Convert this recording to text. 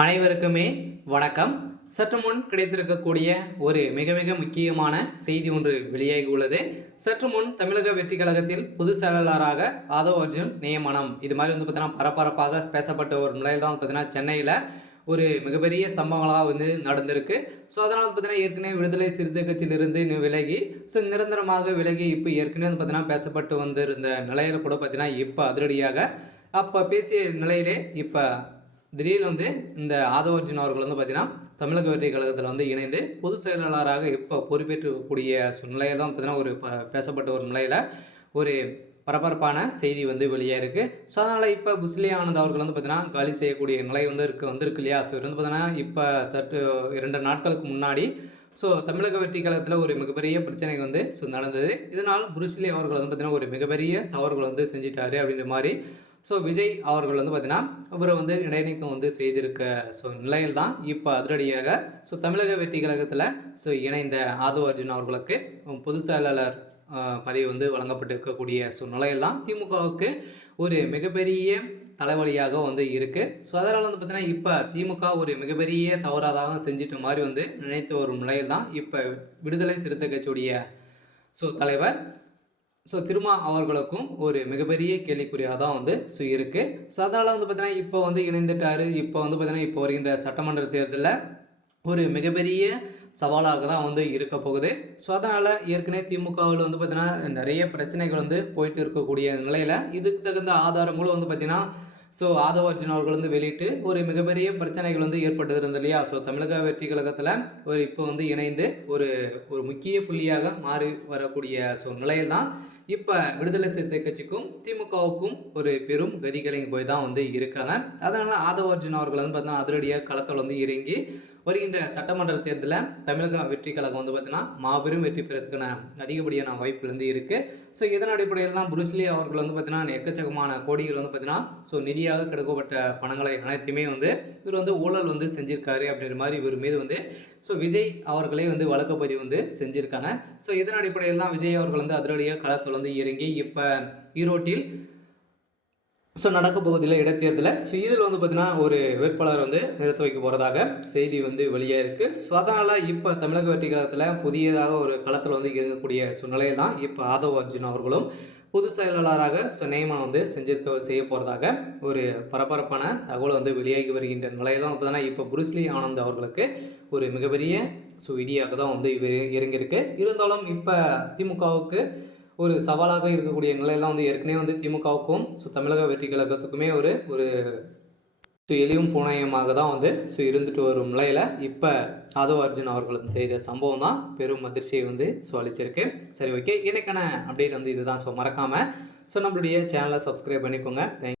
அனைவருக்குமே வணக்கம். சற்று முன் கிடைத்திருக்கக்கூடிய ஒரு மிக மிக முக்கியமான செய்தி ஒன்று வெளியாகி உள்ளது. சற்று முன் தமிழக வெற்றி கழகத்தில் பொது செயலாளராக ஆதவ் அர்ஜுன் நியமனம். இது மாதிரி பார்த்தீங்கன்னா பரபரப்பாக பேசப்பட்ட ஒரு நிலையில் தான் பார்த்தீங்கன்னா சென்னையில் ஒரு மிகப்பெரிய சம்பவங்களாக நடந்திருக்கு. ஸோ அதனால் பார்த்தீங்கன்னா ஏற்கனவே விடுதலை சிறுத்தை கட்சியிலிருந்து விலகி நிரந்தரமாக விலகி இப்போ ஏற்கனவே பார்த்தீங்கன்னா பேசப்பட்டு வந்திருந்த நிலையில் கூட பார்த்தீங்கன்னா இப்போ அதிரடியாக அப்போ பேசிய நிலையிலே இப்போ திடீர்னு இந்த ஆதவ் அர்ஜுன் அவர்கள் பார்த்தீங்கன்னா தமிழக வெற்றி கழகத்தில் இணைந்து பொதுச் செயலாளராக இப்போ பொறுப்பேற்றக்கூடிய நிலையில் தான் பார்த்தீங்கன்னா ஒரு பேசப்பட்ட ஒரு நிலையில் ஒரு பரபரப்பான செய்தி வெளியாக இருக்குது. ஸோ அதனால் இப்போ புஸ்லி ஆனந்த் அவர்கள் பார்த்தீங்கன்னா காலி செய்யக்கூடிய நிலை வந்திருக்கு இல்லையா. ஸோ பார்த்தீங்கன்னா இப்போ சற்று 2 நாட்களுக்கு முன்னாடி தமிழக வெற்றி கழகத்தில் ஒரு மிகப்பெரிய பிரச்சனை நடந்தது. இதனால் புருஸ்லி அவர்கள் பார்த்தீங்கன்னா ஒரு மிகப்பெரிய தவறுகள் செஞ்சிட்டாரு அப்படின்ற மாதிரி விஜய் அவர்கள் பார்த்தீங்கன்னா அவரை இடைநீக்கம் செய்திருக்க நிலையில் தான் இப்போ அதிரடியாக தமிழக வெற்றி கழகத்தில் இணைந்த ஆதவ் அர்ஜுன் அவர்களுக்கு பொதுச் செயலாளர் பதவி வழங்கப்பட்டிருக்கக்கூடிய நிலையில் தான் திமுகவுக்கு ஒரு மிகப்பெரிய தலைவலியாக இருக்குது. அதனால் பார்த்தீங்கன்னா இப்போ திமுக ஒரு மிகப்பெரிய தவறாக செஞ்சிட்ட மாதிரி நினைத்து வரும் நிலையில் தான் இப்போ விடுதலை சிறுத்தை கட்சியுடைய தலைவர் திருமா அவர்களுக்கும் ஒரு மிகப்பெரிய கேள்விக்குறியாக தான் இருக்குது. அதனால் பார்த்தீங்கன்னா இப்போ இணைந்துட்டார். இப்போ பார்த்தீங்கன்னா இப்போ வருகின்ற சட்டமன்ற தேர்தலில் ஒரு மிகப்பெரிய சவாலாக தான் இருக்க போகுது. அதனால் ஏற்கனவே திமுகவில் பார்த்தீங்கன்னா நிறைய பிரச்சனைகள் போயிட்டு இருக்கக்கூடிய நிலையில் இதுக்கு தகுந்த ஆதாரங்களும் பார்த்தீங்கன்னா ஆதவ் அர்ஜுன் அவர்கள் வெளியிட்டு ஒரு மிகப்பெரிய பிரச்சனைகள் ஏற்பட்டு இருந்தது இல்லையா. தமிழக வெற்றி கழகத்தில் இப்போ இணைந்து ஒரு முக்கிய புள்ளியாக மாறி வரக்கூடிய நிலையில் தான் இப்போ விடுதலை சிறுத்தை கட்சிக்கும் திமுகவுக்கும் ஒரு பெரும் கதிகளை போய் தான் இருக்காங்க. அதனால் ஆதவ் அர்ஜுன் அவர்கள் பார்த்தீங்கன்னா அதிரடியாக களத்தில் இறங்கி வருகின்ற சட்டமன்ற தேர்தலில் தமிழக வெற்றி கழகம் பார்த்தீங்கன்னா மாபெரும் வெற்றி பெறத்துக்கான அதிகப்படியான வாய்ப்பு இருக்குது. இதன் அடிப்படையில் தான் புருஸ்லி அவர்கள் பார்த்தீங்கன்னா எக்கச்சக்கமான கோடிகள் பார்த்தீங்கன்னா நிதியாக கிடைக்கப்பட்ட பணங்களை அனைத்தையுமே இவர் ஊழல் செஞ்சிருக்காரு அப்படின்ற மாதிரி இவர் மீது விஜய் அவர்களே வழக்கப்பதிவு செஞ்சுருக்காங்க. இதன் அடிப்படையில் தான் விஜய் அவர்கள் அதிரடியாக களத்தில் இறங்கி இப்போ ஈரோட்டில் நடக்க போகுதில்லை இடைத்தேர்தலில் இதில் பார்த்தீங்கன்னா ஒரு வேட்பாளர் நிறுத்த வைக்க போகிறதாக செய்தி வெளியாக இருக்குது. அதனால் இப்போ தமிழக வெற்றி கழகத்தில் புதியதாக ஒரு களத்தில் இருக்கக்கூடிய நிலையில் தான் இப்போ ஆதவ் அர்ஜுன் அவர்களும் பொதுச் செயலாளராக நியமனம் செய்ய போகிறதாக ஒரு பரபரப்பான தகவல் வெளியாகி வருகின்ற நிலையில் தான் பார்த்தீங்கன்னா இப்போ புருஸ்லி ஆனந்த் அவர்களுக்கு ஒரு மிகப்பெரிய இடியாக தான் இவர் இறங்கியிருக்கு. இருந்தாலும் இப்போ திமுகவுக்கு ஒரு சவாலாக இருக்கக்கூடிய நிலையெல்லாம் ஏற்கனவே திமுகவுக்கும் தமிழக வெற்றி கழகத்துக்குமே ஒரு எளியும் பூனையமாக தான் இருந்துட்டு வரும் நிலையில் இப்போ ஆதவ் அர்ஜுன் அவர்கள் செய்த சம்பவம் தான் பெரும் அதிர்ச்சியை அளிச்சிருக்கு. சரி, ஓகே, எனக்கான அப்டேட் இதுதான். மறக்காமல் நம்மளுடைய சேனலை சப்ஸ்கிரைப் பண்ணிக்கோங்க.